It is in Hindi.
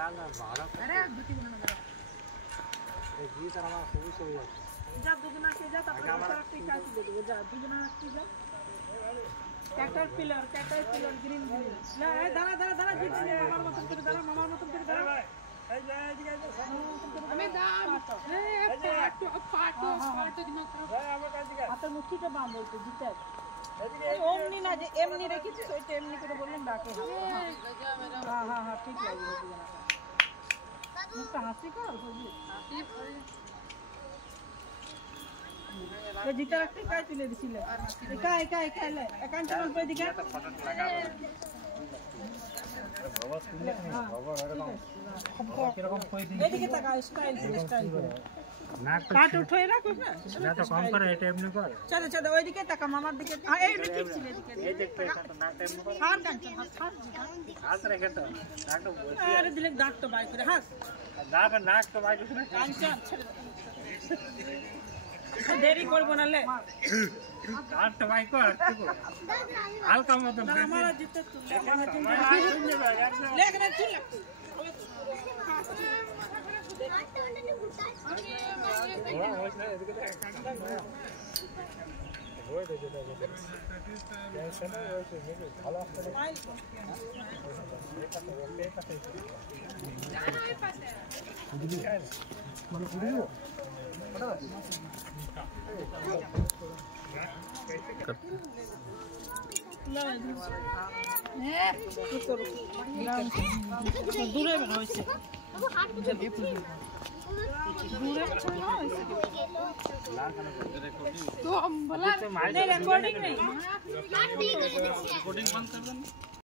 अरे दुटी बना दे ये तरह हमारा खूब सही है जा दुगना के जा तब तरफ टिका दे दो जा दुगना के जा कैटरपिलर ग्रीन ले दाना दाना दाना जीत ले हमार मतलब कर दाना मामा मतलब कर दाना हमें दाम पाटो दिना करो आता मुट्ठी का बांध बोलते जीते ओमनी ना जे एमनी रखी थी सोते एमनी को बोललेन डाके हां हां हां ठीक लगी मुझे हंसी का ये जीता रखते काय तुले दिसिले काय ले एकांत पे दिखा बाबा सुनले बाबा किरकम कोई दिन एदिके तका स्टाइल नाक काट उठोय ना कुछ ना तो कम कर ए टाइम में कर चलो ओई दिके तका मामा दिके हां ए ठीक छिले दिके ए देख पे तो नाक टाइम में हार कांचन हाथ रे के तो नाक तो अरे दिले दांत तो बाई करे हाथ दांत नाक तो बाई करे कांचन देरी করব না লে আট ভাই কর হালকা মত हमारा জিতে তুই हमारा জিতে লেখ না তুই दूरे में होइसे दूरे तो हम बोला नहीं रिकॉर्डिंग नहीं रिकॉर्डिंग बंद कर दो